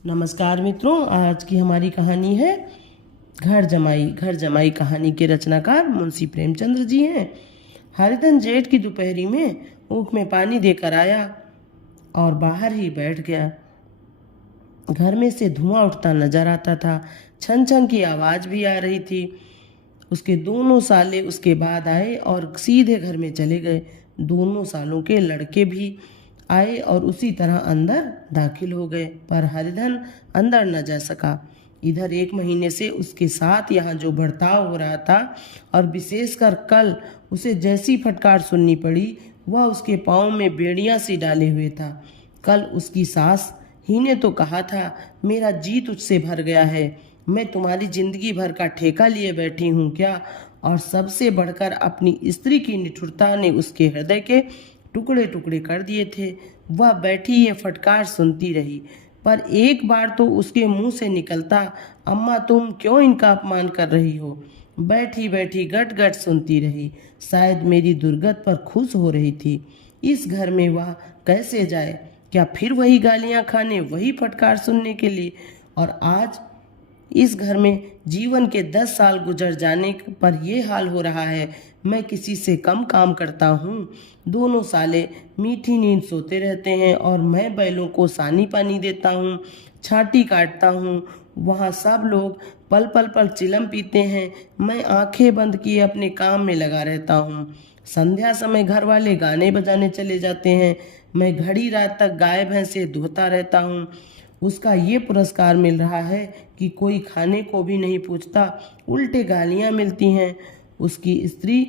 नमस्कार मित्रों, आज की हमारी कहानी है घर जमाई। घर जमाई कहानी के रचनाकार मुंशी प्रेमचंद्र जी हैं। हरिधन जेठ की दोपहरी में ऊख में पानी देकर आया और बाहर ही बैठ गया। घर में से धुआं उठता नजर आता था, छन छन की आवाज़ भी आ रही थी। उसके दोनों साले उसके बाद आए और सीधे घर में चले गए। दोनों सालों के लड़के भी आए और उसी तरह अंदर दाखिल हो गए, पर हरिधन अंदर न जा सका। इधर 1 महीने से उसके साथ यहाँ जो बर्ताव हो रहा था और विशेषकर कल उसे जैसी फटकार सुननी पड़ी, वह उसके पाँव में बेड़ियां सी डाले हुए था। कल उसकी सास ही ने तो कहा था, मेरा जी तुझसे भर गया है, मैं तुम्हारी जिंदगी भर का ठेका लिए बैठी हूँ क्या। और सबसे बढ़कर अपनी स्त्री की निठुरता ने उसके हृदय के टुकड़े टुकड़े कर दिए थे। वह बैठी ये फटकार सुनती रही, पर एक बार तो उसके मुंह से निकलता, अम्मा तुम क्यों इनका अपमान कर रही हो। बैठी बैठी गट गट सुनती रही। शायद मेरी दुर्गत पर खुश हो रही थी। इस घर में वह कैसे जाए, क्या फिर वही गालियां खाने, वही फटकार सुनने के लिए। और आज इस घर में जीवन के 10 साल गुजर जाने पर यह हाल हो रहा है। मैं किसी से कम काम करता हूँ। दोनों साले मीठी नींद सोते रहते हैं और मैं बैलों को सानी पानी देता हूँ, छाटी काटता हूँ। वहाँ सब लोग पल पल पर चिलम पीते हैं, मैं आंखें बंद किए अपने काम में लगा रहता हूँ। संध्या समय घर वाले गाने बजाने चले जाते हैं, मैं घड़ी रात तक गाय भैंसे धोता रहता हूँ। उसका ये पुरस्कार मिल रहा है कि कोई खाने को भी नहीं पूछता, उल्टे गालियाँ मिलती हैं। उसकी स्त्री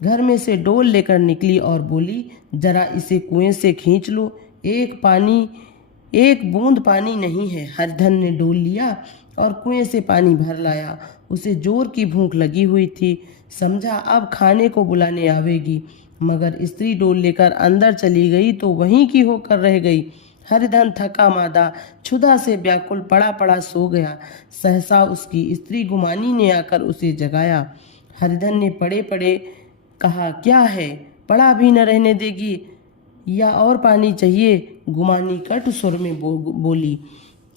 घर में से डोल लेकर निकली और बोली, जरा इसे कुएं से खींच लो, एक बूंद पानी नहीं है। हरिधन ने डोल लिया और कुएं से पानी भर लाया। उसे जोर की भूख लगी हुई थी, समझा अब खाने को बुलाने आवेगी, मगर स्त्री डोल लेकर अंदर चली गई तो वहीं की होकर रह गई। हरिधन थका मादा क्षुधा से व्याकुल पड़ा पड़ा सो गया। सहसा उसकी स्त्री गुमानी ने आकर उसे जगाया। हरिधन ने पड़े पड़े कहा, क्या है, पड़ा भी न रहने देगी या और पानी चाहिए। गुमानी कट सुर में बोली,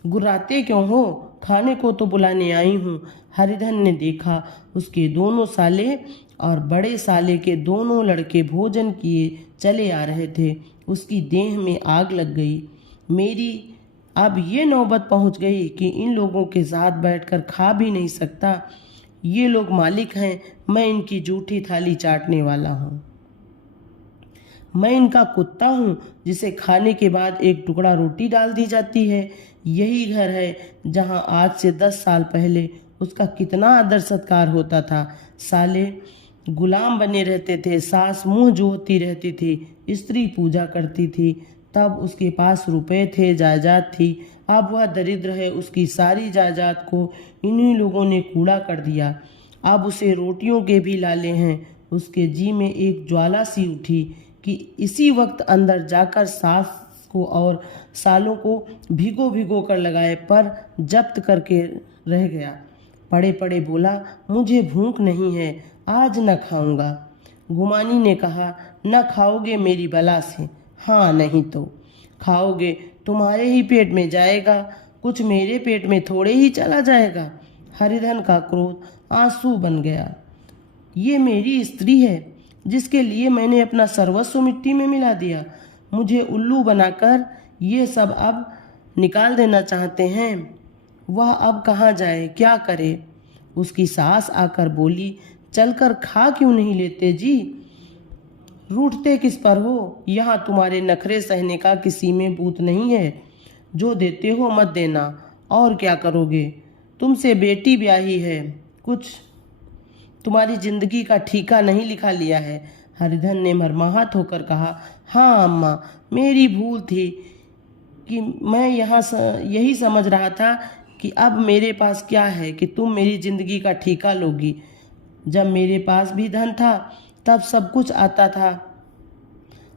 गुर्राते क्यों हो, खाने को तो बुलाने आई हूँ। हरिधन ने देखा, उसके दोनों साले और बड़े साले के दोनों लड़के भोजन किए चले आ रहे थे। उसकी देह में आग लग गई। मेरी अब ये नौबत पहुंच गई कि इन लोगों के साथ बैठकर खा भी नहीं सकता। ये लोग मालिक हैं, मैं इनकी जूठी थाली चाटने वाला हूँ। मैं इनका कुत्ता हूँ जिसे खाने के बाद एक टुकड़ा रोटी डाल दी जाती है। यही घर है जहाँ आज से 10 साल पहले उसका कितना आदर सत्कार होता था। साले गुलाम बने रहते थे, सास मुंह जोहती रहती थी, स्त्री पूजा करती थी। तब उसके पास रुपए थे, जायदाद थी। अब वह दरिद्र है, उसकी सारी जायदाद को इन्हीं लोगों ने कूड़ा कर दिया। अब उसे रोटियों के भी लाले हैं। उसके जी में एक ज्वाला सी उठी कि इसी वक्त अंदर जाकर सास को और सालों को भिगो भिगो कर लगाए, पर जब्त करके रह गया। पड़े पड़े बोला, मुझे भूख नहीं है, आज न खाऊंगा। गुमानी ने कहा, न खाओगे मेरी बला से। हाँ, नहीं तो खाओगे, तुम्हारे ही पेट में जाएगा, कुछ मेरे पेट में थोड़े ही चला जाएगा। हरिधन का क्रोध आंसू बन गया। ये मेरी स्त्री है जिसके लिए मैंने अपना सर्वस्व मिट्टी में मिला दिया। मुझे उल्लू बनाकर ये सब अब निकाल देना चाहते हैं। वह अब कहाँ जाए, क्या करे। उसकी सास आकर बोली, चलकर खा क्यों नहीं लेते जी, रूठते किस पर हो। यहाँ तुम्हारे नखरे सहने का किसी में बूत नहीं है। जो देते हो मत देना, और क्या करोगे, तुमसे बेटी ब्याही है, कुछ तुम्हारी जिंदगी का ठीका नहीं लिखा लिया है। हरिधन ने मर्माहत होकर कहा, हाँ अम्मा, मेरी भूल थी कि मैं यही समझ रहा था कि अब मेरे पास क्या है कि तुम मेरी जिंदगी का ठीका लोगी। जब मेरे पास भी धन था तब सब कुछ आता था,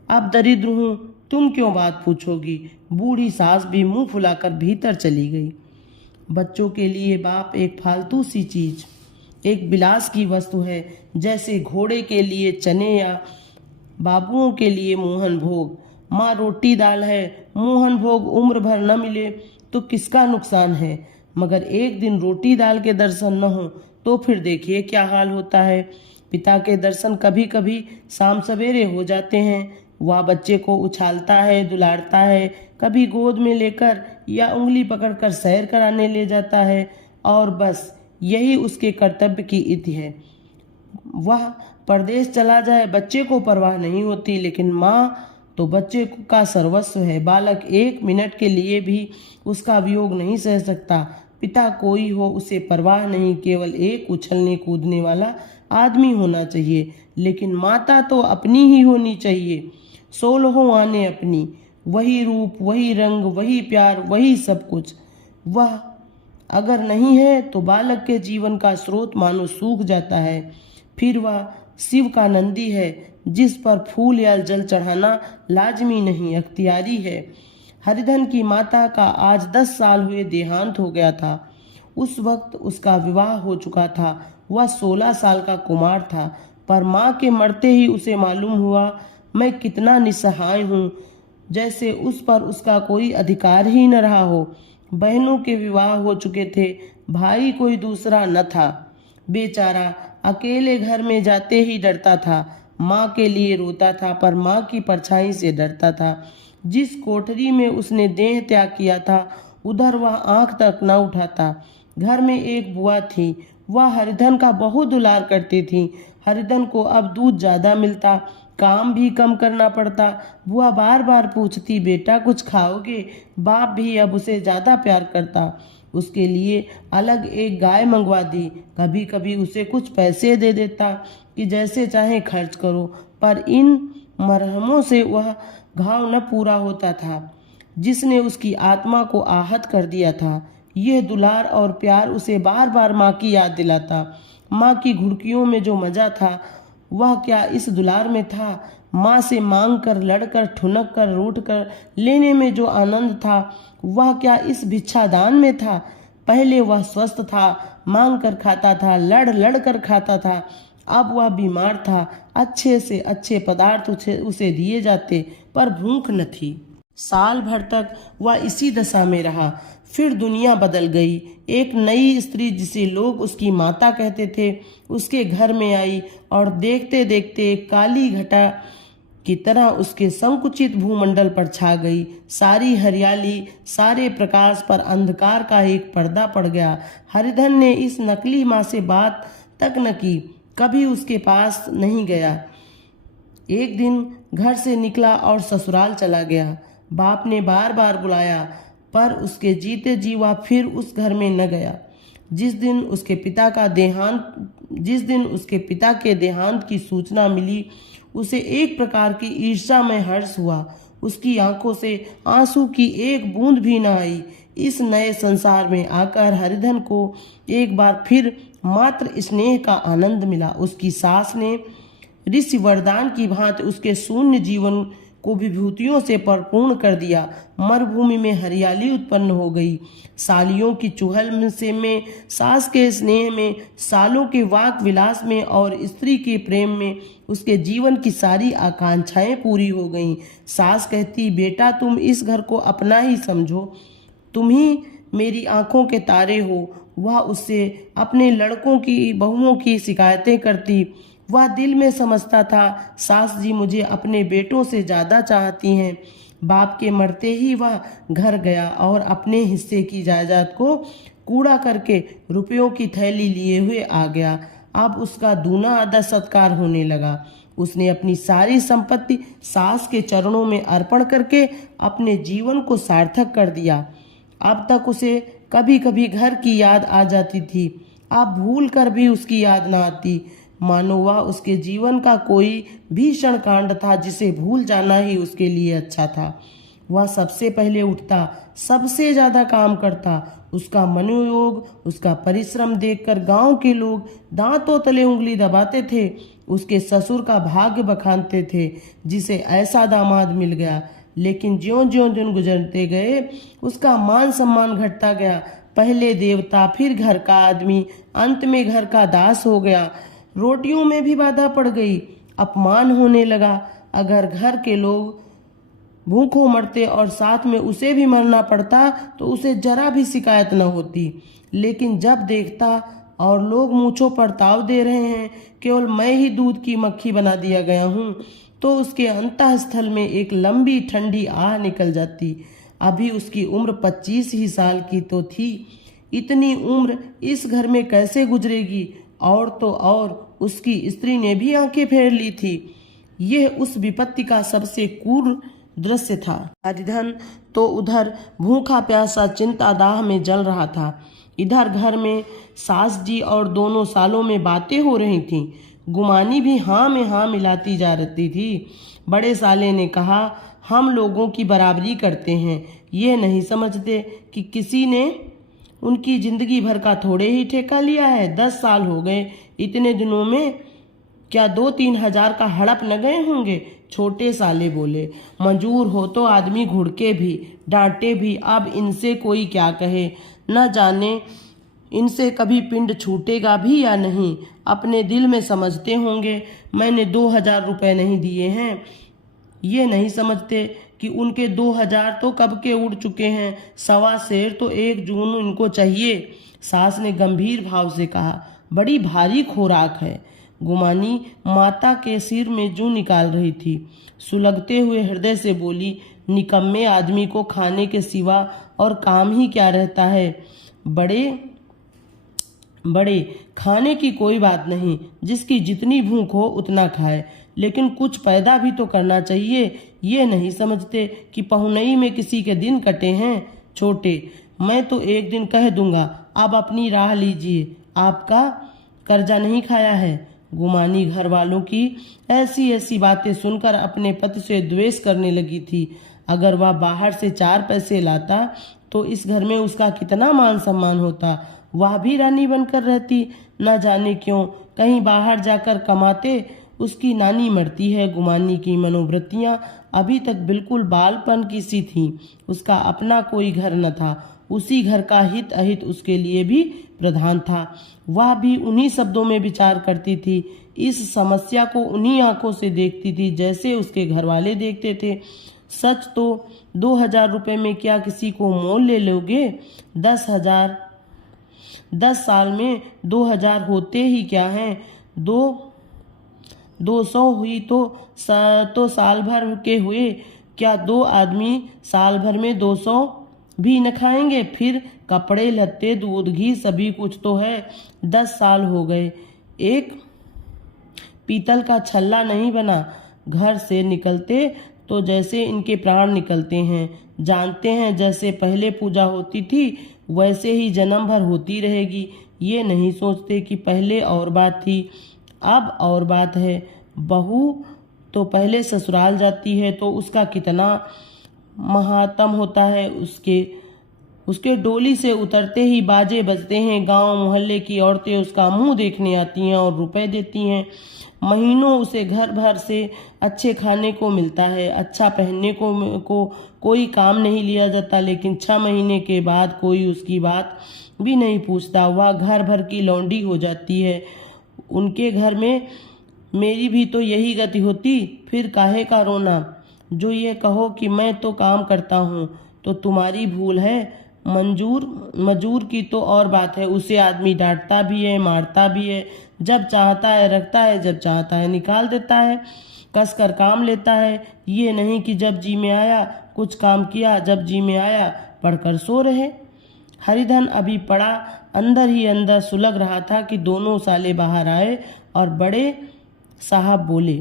अब दरिद्र हूँ, तुम क्यों बात पूछोगी। बूढ़ी सास भी मुंह फुलाकर भीतर चली गई। बच्चों के लिए बाप एक फालतू सी चीज, एक विलास की वस्तु है, जैसे घोड़े के लिए चने या बाबुओं के लिए मोहन भोग। माँ रोटी दाल है, मोहन भोग उम्र भर न मिले तो किसका नुकसान है। मगर एक दिन रोटी दाल के दर्शन न हो तो फिर देखिए क्या हाल होता है। पिता के दर्शन कभी कभी शाम सवेरे हो जाते हैं। वह बच्चे को उछालता है, दुलारता है, कभी गोद में लेकर या उंगली पकड़कर सैर कराने ले जाता है, और बस यही उसके कर्तव्य की इति है। वह परदेश चला जाए, बच्चे को परवाह नहीं होती, लेकिन माँ तो बच्चे का सर्वस्व है। बालक एक मिनट के लिए भी उसका वियोग नहीं सह सकता। पिता कोई हो उसे परवाह नहीं, केवल एक उछलने कूदने वाला आदमी होना चाहिए। लेकिन माता तो अपनी ही होनी चाहिए, 16 आने अपनी, वही रूप, वही रंग, वही प्यार, वही सब कुछ। वह अगर नहीं है तो बालक के जीवन का स्रोत मानो सूख जाता है। फिर वह शिव का नंदी है, जिस पर फूल या जल चढ़ाना लाजमी नहीं, अख्तियारी है। हरिधन की माता का आज 10 साल हुए देहांत हो गया था। उस वक्त उसका विवाह हो चुका था। वह 16 साल का कुमार था, पर माँ के मरते ही उसे मालूम हुआ मैं कितना निस्सहाय हूँ, जैसे उस पर उसका कोई अधिकार ही न रहा हो। बहनों के विवाह हो चुके थे, भाई कोई दूसरा न था। बेचारा अकेले घर में जाते ही डरता था। माँ के लिए रोता था, पर माँ की परछाई से डरता था। जिस कोठरी में उसने देह त्याग किया था, उधर वह आंख तक न उठाता। घर में एक बुआ थी, वह हरिधन का बहुत दुलार करती थी। हरिधन को अब दूध ज्यादा मिलता, काम भी कम करना पड़ता। बुआ बार बार पूछती, बेटा कुछ खाओगे? बाप भी अब उसे ज्यादा प्यार करता। उसके लिए अलग एक गाय मंगवा दी। कभी कभी उसे कुछ पैसे दे देता कि जैसे चाहे खर्च करो, पर इन मरहमों से वह घाव न पूरा होता था जिसने उसकी आत्मा को आहत कर दिया था। यह दुलार और प्यार उसे बार बार माँ की याद दिलाता। माँ की घुड़कियों में जो मजा था, वह क्या इस दुलार में था? माँ से मांग कर, लड़कर, ठुनक कर, रूठ कर लेने में जो आनंद था, वह क्या इस भिक्षादान में था? पहले वह स्वस्थ था, मांग कर खाता था, लड़ लड़ कर खाता था। अब वह बीमार था, अच्छे से अच्छे पदार्थ उसे दिए जाते, पर भूख न थी। साल भर तक वह इसी दशा में रहा। फिर दुनिया बदल गई। एक नई स्त्री, जिसे लोग उसकी माता कहते थे, उसके घर में आई और देखते देखते काली घटा की तरह उसके संकुचित भूमंडल पर छा गई। सारी हरियाली, सारे प्रकाश पर अंधकार का एक पर्दा पड़ गया। हरिधन ने इस नकली माँ से बात तक न की, कभी उसके पास नहीं गया। एक दिन घर से निकला और ससुराल चला गया। बाप ने बार बार बुलाया, पर उसके जीते जी वह फिर उस घर में न गया। जिस दिन उसके पिता के देहांत की सूचना मिली, उसे एक प्रकार की ईर्ष्या में हर्ष हुआ। उसकी आंखों से आंसू की एक बूंद भी न आई। इस नए संसार में आकर हरिधन को एक बार फिर मात्र स्नेह का आनंद मिला। उसकी सास ने ऋषि वरदान की भांति उसके शून्य जीवन को विभूतियों से परिपूर्ण कर दिया। मरुभूमि में हरियाली उत्पन्न हो गई। सालियों की चुहल में, सास के स्नेह में, सालों के वाक विलास में और स्त्री के प्रेम में उसके जीवन की सारी आकांक्षाएं पूरी हो गईं। सास कहती, बेटा तुम इस घर को अपना ही समझो, तुम ही मेरी आंखों के तारे हो। वह उससे अपने लड़कों की, बहुओं की शिकायतें करती। वह दिल में समझता था, सास जी मुझे अपने बेटों से ज़्यादा चाहती हैं। बाप के मरते ही वह घर गया और अपने हिस्से की जायदाद को कूड़ा करके रुपयों की थैली लिए हुए आ गया। अब उसका दूना आदर सत्कार होने लगा। उसने अपनी सारी संपत्ति सास के चरणों में अर्पण करके अपने जीवन को सार्थक कर दिया। अब तक उसे कभी कभी घर की याद आ जाती थी, अब भूल कर भी उसकी याद न आती, मानो वह उसके जीवन का कोई भीषण कांड था जिसे भूल जाना ही उसके लिए अच्छा था। वह सबसे पहले उठता, सबसे ज्यादा काम करता। उसका मनोयोग, उसका परिश्रम देखकर गांव के लोग दांतों तले उंगली दबाते थे। उसके ससुर का भाग्य बखानते थे, जिसे ऐसा दामाद मिल गया। लेकिन ज्यों ज्यों दिन गुजरते गए, उसका मान सम्मान घटता गया। पहले देवता, फिर घर का आदमी, अंत में घर का दास हो गया। रोटियों में भी बाधा पड़ गई, अपमान होने लगा। अगर घर के लोग भूखों मरते और साथ में उसे भी मरना पड़ता तो उसे जरा भी शिकायत न होती। लेकिन जब देखता और लोग मूंछों पर ताव दे रहे हैं, केवल मैं ही दूध की मक्खी बना दिया गया हूँ, तो उसके अंतःस्थल में एक लंबी ठंडी आह निकल जाती। अभी उसकी उम्र 25 ही साल की तो थी। इतनी उम्र इस घर में कैसे गुजरेगी? और तो और उसकी स्त्री ने भी आंखें फेर ली थी। यह उस विपत्ति का सबसे क्रूर दृश्य था। हरिधन तो उधर भूखा प्यासा चिंता दाह में जल रहा था। इधर घर में सास जी और दोनों सालों में बातें हो रही थीं। गुमानी भी हाँ में हाँ मिलाती जा रही थी। बड़े साले ने कहा, हम लोगों की बराबरी करते हैं, ये नहीं समझते कि किसी ने उनकी जिंदगी भर का थोड़े ही ठेका लिया है। 10 साल हो गए, इतने दिनों में क्या 2-3 हजार का हड़प न गए होंगे? छोटे साले बोले, मंजूर हो तो आदमी घुड़के भी, डांटे भी, अब इनसे कोई क्या कहे, न जाने इनसे कभी पिंड छूटेगा भी या नहीं। अपने दिल में समझते होंगे मैंने 2000 रुपए नहीं दिए हैं। ये नहीं समझते कि उनके 2000 तो कब के उड़ चुके हैं। 1.25 सेर तो 1 जून इनको चाहिए। सास ने गंभीर भाव से कहा, बड़ी भारी खुराक है। गुमानी माता के सिर में जूं निकाल रही थी। सुलगते हुए हृदय से बोली, निकम्मे आदमी को खाने के सिवा और काम ही क्या रहता है। बड़े खाने की कोई बात नहीं, जिसकी जितनी भूख हो उतना खाए, लेकिन कुछ पैदा भी तो करना चाहिए। ये नहीं समझते कि पहुनई में किसी के दिन कटे हैं। छोटे, मैं तो एक दिन कह दूंगा, आप अपनी राह लीजिए, आपका कर्जा नहीं खाया है। गुमानी घर वालों की ऐसी ऐसी बातें सुनकर अपने पति से द्वेष करने लगी थी। अगर वह बाहर से 4 पैसे लाता तो इस घर में उसका कितना मान सम्मान होता। वह भी रानी बनकर रहती। न जाने क्यों कहीं बाहर जाकर कमाते। उसकी नानी मरती है। गुमानी की मनोवृत्तियां अभी तक बिल्कुल बालपन की सी थीं। उसका अपना कोई घर न था। उसी घर का हित अहित उसके लिए भी प्रधान था। वह भी उन्हीं शब्दों में विचार करती थी। इस समस्या को उन्हीं आंखों से देखती थी जैसे उसके घर वाले देखते थे। सच तो 2000 रुपए में क्या किसी को मोल ले लोगे? 10 साल में 2000 होते ही क्या हैं? 200 हुई तो साल भर के हुए। क्या 2 आदमी साल भर में 200 भी न खाएंगे? फिर कपड़े लत्ते दूध घी सभी कुछ तो है। 10 साल हो गए, एक पीतल का छल्ला नहीं बना। घर से निकलते तो जैसे इनके प्राण निकलते हैं। जानते हैं जैसे पहले पूजा होती थी वैसे ही जन्म भर होती रहेगी। ये नहीं सोचते कि पहले और बात थी, अब और बात है। बहू तो पहले ससुराल जाती है तो उसका कितना महात्म होता है। उसके डोली से उतरते ही बाजे बजते हैं। गांव मोहल्ले की औरतें उसका मुंह देखने आती हैं और रुपए देती हैं। महीनों उसे घर भर से अच्छे खाने को मिलता है, अच्छा पहनने को कोई काम नहीं लिया जाता। लेकिन 6 महीने के बाद कोई उसकी बात भी नहीं पूछता। वह घर भर की लौंडी हो जाती है। उनके घर में मेरी भी तो यही गति होती। फिर काहे का रोना? जो ये कहो कि मैं तो काम करता हूँ तो तुम्हारी भूल है। मजूर की तो और बात है। उसे आदमी डांटता भी है, मारता भी है। जब चाहता है रखता है, जब चाहता है निकाल देता है। कस कर काम लेता है। ये नहीं कि जब जी में आया कुछ काम किया, जब जी में आया पढ़कर सो रहे। हरिधन अभी पड़ा अंदर ही अंदर सुलग रहा था कि दोनों साले बाहर आए और बड़े साहब बोले,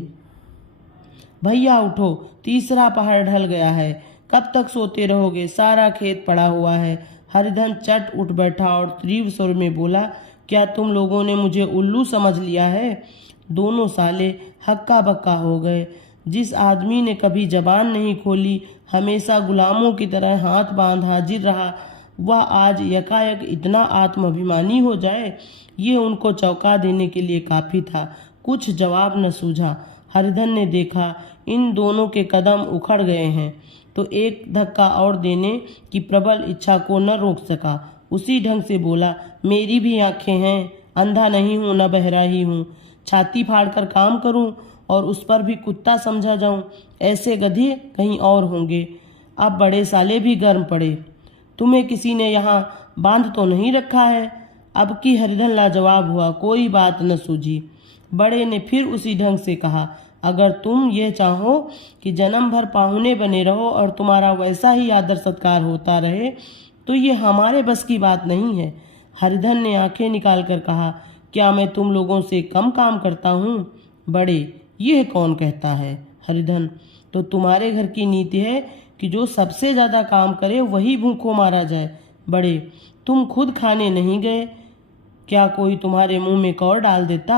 भैया उठो, तीसरा पहाड़ ढल गया है। कब तक सोते रहोगे? सारा खेत पड़ा हुआ है। हरिधन चट उठ बैठा और तीव्र स्वर में बोला, क्या तुम लोगों ने मुझे उल्लू समझ लिया है? दोनों साले हक्का बक्का हो गए। जिस आदमी ने कभी जबान नहीं खोली, हमेशा गुलामों की तरह हाथ बांध हाजिर रहा, वह आज यकायक इतना आत्माभिमानी हो जाए, ये उनको चौंका देने के लिए काफी था। कुछ जवाब न सूझा। हरिधन ने देखा इन दोनों के कदम उखड़ गए हैं तो एक धक्का और देने की प्रबल इच्छा को न रोक सका। उसी ढंग से बोला, मेरी भी आंखें हैं, अंधा नहीं हूँ न बहरा ही हूँ। छाती फाड़कर काम करूँ और उस पर भी कुत्ता समझा जाऊं? ऐसे गधे कहीं और होंगे। अब बड़े साले भी गर्म पड़े। तुम्हें किसी ने यहाँ बांध तो नहीं रखा है? अब की हरिधन लाजवाब हुआ, कोई बात न सूझी। बड़े ने फिर उसी ढंग से कहा, अगर तुम ये चाहो कि जन्म भर पाहुने बने रहो और तुम्हारा वैसा ही आदर सत्कार होता रहे तो ये हमारे बस की बात नहीं है। हरिधन ने आंखें निकाल कर कहा, क्या मैं तुम लोगों से कम काम करता हूँ? बड़े, यह कौन कहता है? हरिधन, तो तुम्हारे घर की नीति है कि जो सबसे ज्यादा काम करे वही भूखों मारा जाए। बड़े, तुम खुद खाने नहीं गए, क्या कोई तुम्हारे मुंह में कौर डाल देता?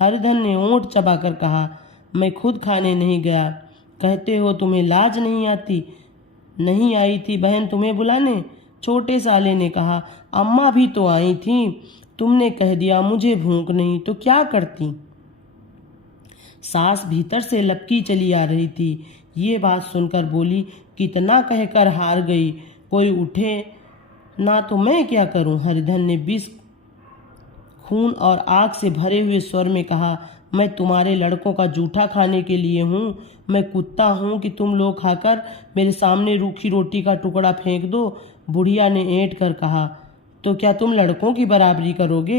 हरिधन ने ओंठ चबाकर कहा, मैं खुद खाने नहीं गया। कहते हो तुम्हें लाज नहीं आती? नहीं आई थी बहन तुम्हें बुलाने? छोटे साले ने कहा, अम्मा भी तो आई थीं। तुमने कह दिया मुझे भूख नहीं, तो क्या करती? सास भीतर से लपकी चली आ रही थी। ये बात सुनकर बोली, कितना कहकर हार गई, कोई उठे ना तो मैं क्या करूं? हरिधन ने विष, खून और आग से भरे हुए स्वर में कहा, मैं तुम्हारे लड़कों का जूठा खाने के लिए हूँ? मैं कुत्ता हूँ कि तुम लोग खाकर मेरे सामने रूखी रोटी का टुकड़ा फेंक दो? बुढ़िया ने ऐंठ कर कहा, तो क्या तुम लड़कों की बराबरी करोगे?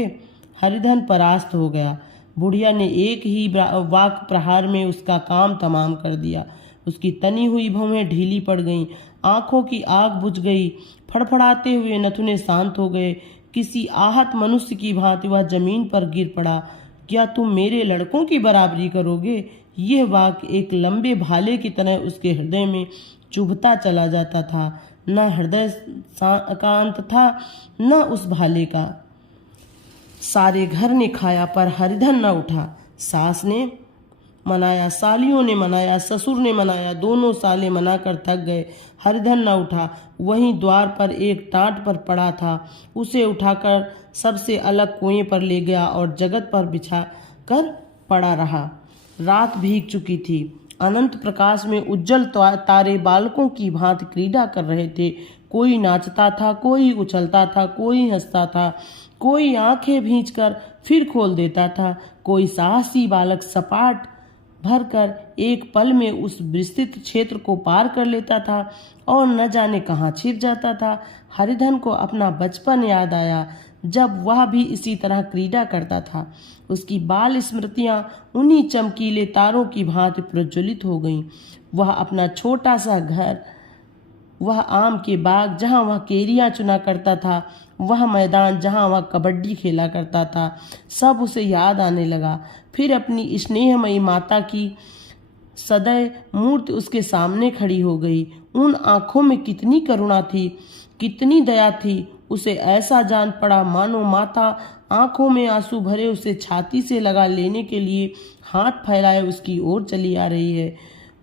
हरिधन परास्त हो गया। बुढ़िया ने एक ही वाक प्रहार में उसका काम तमाम कर दिया। उसकी तनी हुई भौहें ढीली पड़ गईं, आंखों की आग बुझ गई, फड़फड़ाते हुए नथुने शांत हो गए। किसी आहत मनुष्य की भांति वह जमीन पर गिर पड़ा। क्या तुम मेरे लड़कों की बराबरी करोगे? यह वाक्य एक लंबे भाले की तरह उसके हृदय में चुभता चला जाता था। न हृदय का अंत था न उस भाले का। सारे घर ने खाया पर हरिधन न उठा। सास ने मनाया, सालियों ने मनाया, ससुर ने मनाया, दोनों साले मनाकर थक गए। हरिधन न उठा। वहीं द्वार पर एक टाट पर पड़ा था, उसे उठाकर सबसे अलग कुएं पर ले गया और जगत पर बिछा कर पड़ा रहा। रात भीग चुकी थी। अनंत प्रकाश में उज्जवल तारे बालकों की भांति क्रीड़ा कर रहे थे। कोई नाचता था, कोई उछलता था, कोई हंसता था, कोई आंखें भींचकर फिर खोल देता था। कोई साहसी बालक सपाट भरकर एक पल में उस विस्तृत क्षेत्र को पार कर लेता था और न जाने कहाँ छिप जाता था। हरिधन को अपना बचपन याद आया, जब वह भी इसी तरह क्रीड़ा करता था। उसकी बाल स्मृतियां उन्हीं चमकीले तारों की भांति प्रज्वलित हो गईं। वह अपना छोटा सा घर, वह आम के बाग जहाँ वह केरियां चुना करता था, वह मैदान जहाँ वह कबड्डी खेला करता था, सब उसे याद आने लगा। फिर अपनी स्नेहमयी माता की सदैव मूर्ति उसके सामने खड़ी हो गई। उन आंखों में कितनी करुणा थी, कितनी दया थी। उसे ऐसा जान पड़ा मानो माता आंखों में आंसू भरे उसे छाती से लगा लेने के लिए हाथ फैलाए उसकी ओर चली आ रही है।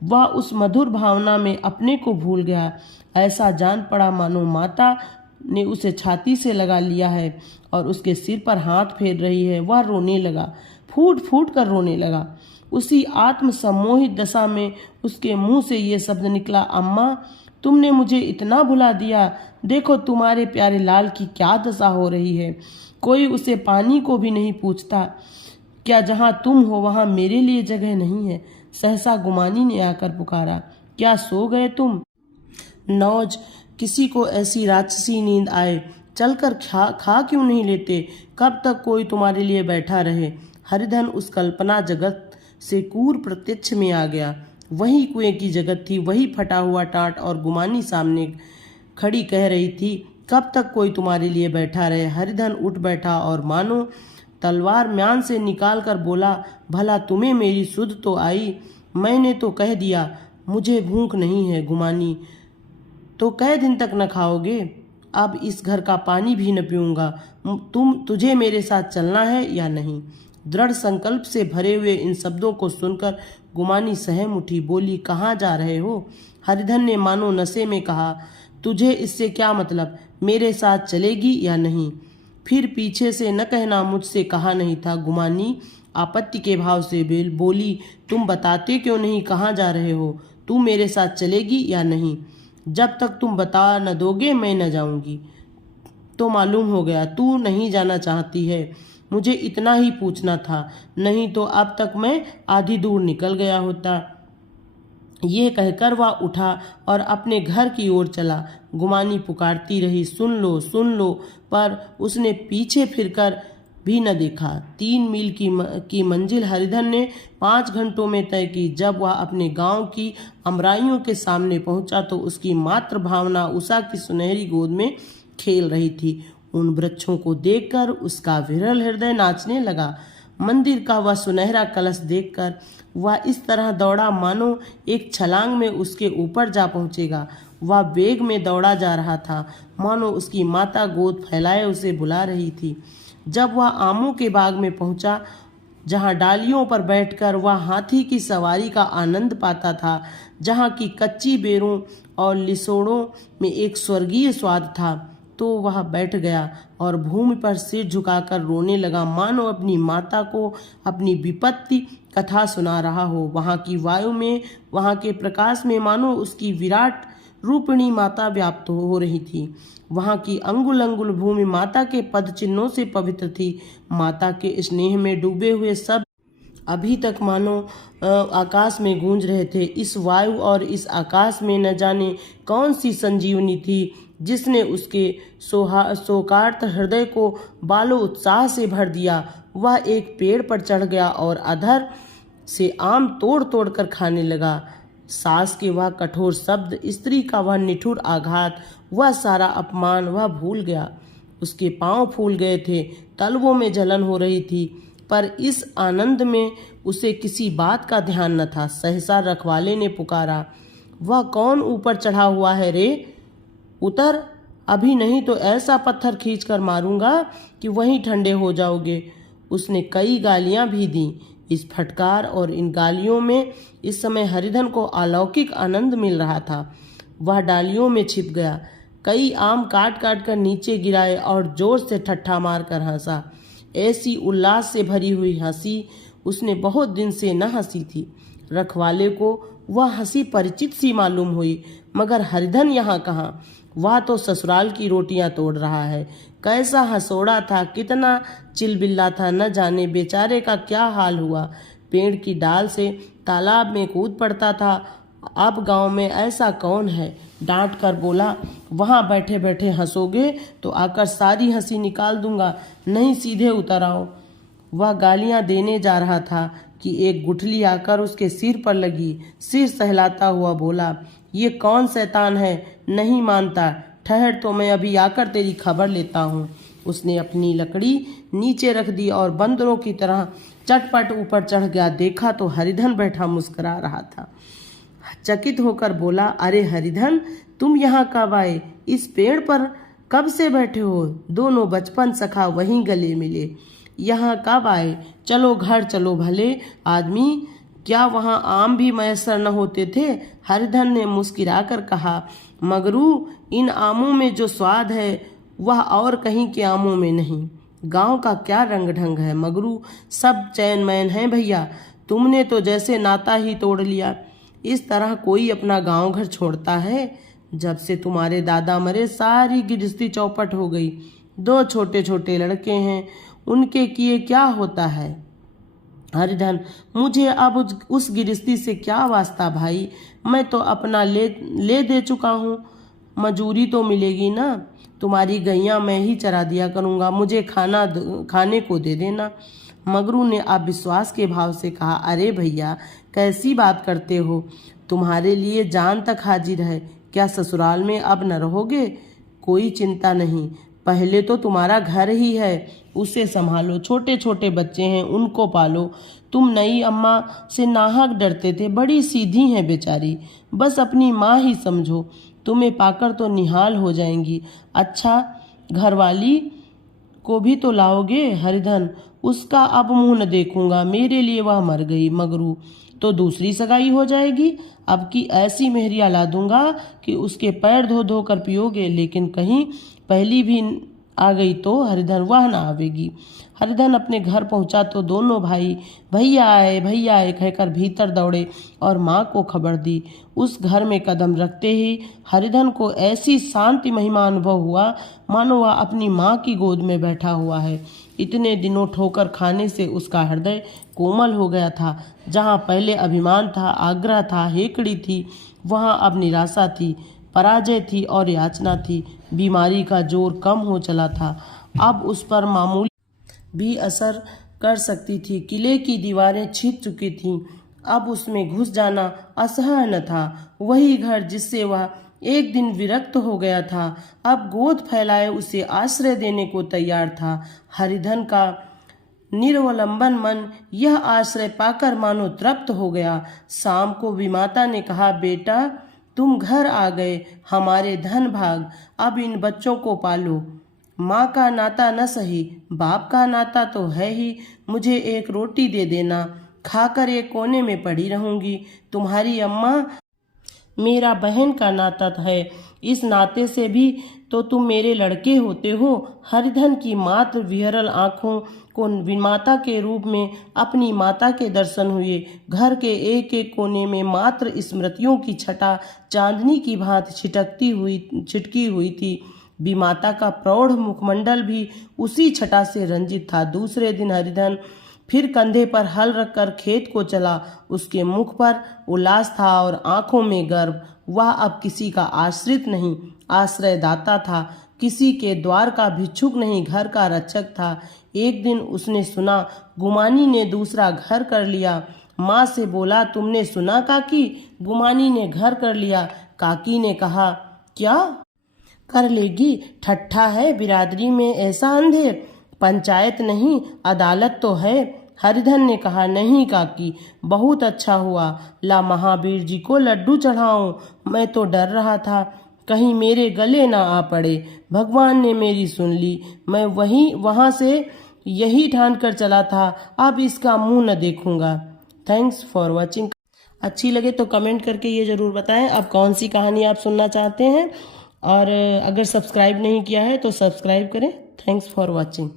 वह उस मधुर भावना में अपने को भूल गया। ऐसा जान पड़ा मानो माता ने उसे छाती से लगा लिया है और उसके सिर पर हाथ फेर रही है। वह रोने लगा, फूट फूट कर रोने लगा। उसी आत्म सम्मोहित दशा में उसके मुंह से ये शब्द निकला, अम्मा तुमने मुझे इतना भुला दिया। देखो तुम्हारे प्यारे लाल की क्या दशा हो रही है। कोई उसे पानी को भी नहीं पूछता। क्या जहाँ तुम हो वहाँ मेरे लिए जगह नहीं है? सहसा गुमानी ने आकर पुकारा, क्या सो गए तुम? नौज, किसी को ऐसी राक्षसी नींद आए, चलकर खा क्यों नहीं लेते? कब तक कोई तुम्हारे लिए बैठा रहे? हरिधन उस कल्पना जगत से कूर प्रत्यक्ष में आ गया। वही कुएं की जगत थी, वही फटा हुआ टाट, और गुमानी सामने खड़ी कह रही थी, कब तक कोई तुम्हारे लिए बैठा रहे? हरिधन उठ बैठा और मानो तलवार म्यान से निकाल कर बोला, भला तुम्हें मेरी सुध तो आई? मैंने तो कह दिया मुझे भूख नहीं है। गुमानी, तो कै दिन तक न खाओगे? अब इस घर का पानी भी न पीऊंगा। तुझे मेरे साथ चलना है या नहीं? दृढ़ संकल्प से भरे हुए इन शब्दों को सुनकर गुमानी सहम उठी, बोली, कहाँ जा रहे हो? हरिधन ने मानो नशे में कहा, तुझे इससे क्या मतलब? मेरे साथ चलेगी या नहीं? फिर पीछे से न कहना मुझसे कहा नहीं था। गुमानी आपत्ति के भाव से बोली, तुम बताते क्यों नहीं कहाँ जा रहे हो? तू मेरे साथ चलेगी या नहीं? जब तक तुम बता न दोगे मैं न जाऊंगी। तो मालूम हो गया तू नहीं जाना चाहती है। मुझे इतना ही पूछना था, नहीं तो अब तक मैं आधी दूर निकल गया होता। यह कहकर वह उठा और अपने घर की ओर चला। गुमानी पुकारती रही, सुन लो, पर उसने पीछे फिरकर भी न देखा। 3 मील की मंजिल हरिधन ने 5 घंटों में तय की। जब वह अपने गांव की अमराइयों के सामने पहुंचा तो उसकी मातृ भावना उषा की सुनहरी गोद में खेल रही थी। उन वृक्षों को देखकर उसका विरल हृदय नाचने लगा। मंदिर का वह सुनहरा कलश देखकर वह इस तरह दौड़ा मानो एक छलांग में उसके ऊपर जा पहुंचेगा। वह वेग में दौड़ा जा रहा था, मानो उसकी माता गोद फैलाए उसे बुला रही थी। जब वह आमों के बाग में पहुंचा, जहां डालियों पर बैठकर वह हाथी की सवारी का आनंद पाता था, जहां की कच्ची बेरों और लिसोड़ों में एक स्वर्गीय स्वाद था, तो वह बैठ गया और भूमि पर सिर झुकाकर रोने लगा, मानो अपनी माता को अपनी विपत्ति कथा सुना रहा हो। वहां की वायु में, वहां के प्रकाश में मानो उसकी विराट रूपिणी माता व्याप्त हो रही थी। वहां की अंगुल अंगुल भूमि माता के पद चिन्हों से पवित्र थी। माता के स्नेह में डूबे हुए सब अभी तक मानो आकाश में गूंज रहे थे। इस वायु और इस आकाश में न जाने कौन सी संजीवनी थी जिसने उसके शोकार्त हृदय को बालो उत्साह से भर दिया। वह एक पेड़ पर चढ़ गया और अधर से आम तोड़ तोड़ कर खाने लगा। सास के वह कठोर शब्द, स्त्री का वह निठुर आघात, वह सारा अपमान वह भूल गया। उसके पांव फूल गए थे, तलवों में जलन हो रही थी, पर इस आनंद में उसे किसी बात का ध्यान न था। सहसा रखवाले ने पुकारा, वह कौन ऊपर चढ़ा हुआ है रे? उतर, अभी नहीं तो ऐसा पत्थर खींचकर मारूंगा कि वहीं ठंडे हो जाओगे। उसने कई गालियां भी दी। इस फटकार और इन गालियों में इस समय हरिधन को अलौकिक आनंद मिल रहा था। वह डालियों में छिप गया, कई आम काट काट कर नीचे गिराए और जोर से ठट्ठा मार कर हंसा। ऐसी उल्लास से भरी हुई हंसी उसने बहुत दिन से न हंसी थी। रखवाले को वह हंसी परिचित सी मालूम हुई, मगर हरिधन यहाँ कहाँ? वह तो ससुराल की रोटियां तोड़ रहा है। कैसा हंसोड़ा था, कितना चिलबिल्ला था, न जाने बेचारे का क्या हाल हुआ। पेड़ की डाल से तालाब में कूद पड़ता था। अब गांव में ऐसा कौन है? डांट कर बोला, वहां बैठे बैठे हंसोगे तो आकर सारी हंसी निकाल दूंगा, नहीं सीधे उतर आओ। वह गालियां देने जा रहा था कि एक गुठली आकर उसके सिर पर लगी। सिर सहलाता हुआ बोला, ये कौन शैतान है? नहीं मानता, ठहर तो मैं अभी आकर तेरी खबर लेता हूँ। उसने अपनी लकड़ी नीचे रख दी और बंदरों की तरह चटपट ऊपर चढ़ गया। देखा तो हरिधन बैठा मुस्कुरा रहा था। चकित होकर बोला, अरे हरिधन, तुम यहाँ कब आए? इस पेड़ पर कब से बैठे हो? दोनों बचपन सखा वहीं गले मिले। यहाँ कब आए? चलो घर चलो भले आदमी, क्या वहाँ आम भी मैसर न होते थे? हरिधन ने मुस्कुराकर कहा, मगरू, इन आमों में जो स्वाद है वह और कहीं के आमों में नहीं। गांव का क्या रंग ढंग है मगरू, सब चैन मैन है भैया। तुमने तो जैसे नाता ही तोड़ लिया। इस तरह कोई अपना गांव घर छोड़ता है? जब से तुम्हारे दादा मरे सारी गृहस्थी चौपट हो गई। 2 छोटे छोटे लड़के हैं, उनके किए क्या होता है? हरिधन, मुझे अब उस गृहस्थी से क्या वास्ता भाई, मैं तो अपना ले दे चुका हूँ। मजूरी तो मिलेगी ना? तुम्हारी गैया मैं ही चरा दिया करूँगा, मुझे खाने को दे देना। मगरू ने अविश्वास के भाव से कहा, अरे भैया, कैसी बात करते हो? तुम्हारे लिए जान तक हाजिर है। क्या ससुराल में अब न रहोगे? कोई चिंता नहीं, पहले तो तुम्हारा घर ही है, उसे संभालो। छोटे छोटे बच्चे हैं, उनको पालो। तुम नई अम्मा से नाहक डरते थे, बड़ी सीधी हैं बेचारी, बस अपनी माँ ही समझो। तुम्हें पाकर तो निहाल हो जाएंगी। अच्छा, घरवाली को भी तो लाओगे? हरिधन, उसका अब मुंह न देखूंगा, मेरे लिए वह मर गई। मगरू, तो दूसरी सगाई हो जाएगी। अब की ऐसी मेहरिया ला दूंगा कि उसके पैर धो धो कर पियोगे। लेकिन कहीं पहली भी आ गई तो हरिधन वह न आवेगी। हरिधन अपने घर पहुंचा तो दोनों भाई भैया आए कहकर भीतर दौड़े और माँ को खबर दी। उस घर में कदम रखते ही हरिधन को ऐसी शांति महिमा अनुभव हुआ मानो वह अपनी माँ की गोद में बैठा हुआ है। इतने दिनों ठोकर खाने से उसका हृदय कोमल हो गया था। जहाँ पहले अभिमान था, आग्रह था, हेकड़ी थी, वहाँ अब निराशा थी, पराजय थी और याचना थी। बीमारी का जोर कम हो चला था, अब उस पर मामूली भी असर कर सकती थी। किले की दीवारें छिद चुकी थीं, अब उसमें घुस जाना असह्य न था। वही घर जिससे वह एक दिन विरक्त हो गया था, अब गोद फैलाए उसे आश्रय देने को तैयार था। हरिधन का निरवलंबन मन यह आश्रय पाकर मानो तृप्त हो गया। शाम को विमाता ने कहा, बेटा तुम घर आ गए, हमारे धन भाग, अब इन बच्चों को पालो। माँ का नाता न सही, बाप का नाता तो है ही। मुझे एक रोटी दे देना, खाकर एक कोने में पड़ी रहूंगी। तुम्हारी अम्मा मेरा बहन का नाता है, इस नाते से भी तो तुम मेरे लड़के होते हो। हरिधन की मात्र विहरल आंखों को विमाता के रूप में अपनी माता के दर्शन हुए। घर के एक एक कोने में मात्र स्मृतियों की छटा चांदनी की भांति छिटकी हुई थी। विमाता का प्रौढ़ मुखमंडल भी उसी छटा से रंजित था। दूसरे दिन हरिधन फिर कंधे पर हल रखकर खेत को चला। उसके मुख पर उल्लास था और आंखों में गर्व। वह अब किसी का आश्रित नहीं, आश्रयदाता था। किसी के द्वार का भिक्षुक नहीं, घर का रक्षक था। एक दिन उसने सुना गुमानी ने दूसरा घर कर लिया। माँ से बोला, तुमने सुना काकी, गुमानी ने घर कर लिया। काकी ने कहा, क्या कर लेगी, ठट्ठा है, बिरादरी में ऐसा अंधेर, पंचायत नहीं अदालत तो है। हरिधन ने कहा, नहीं काकी, बहुत अच्छा हुआ, ला महावीर जी को लड्डू चढ़ाऊं। मैं तो डर रहा था कहीं मेरे गले ना आ पड़े। भगवान ने मेरी सुन ली। मैं वहां से यही ठान कर चला था, अब इसका मुंह न देखूंगा। Thanks for watching. अच्छी लगे तो कमेंट करके ये ज़रूर बताएं अब कौन सी कहानी आप सुनना चाहते हैं, और अगर सब्सक्राइब नहीं किया है तो सब्सक्राइब करें। Thanks for watching.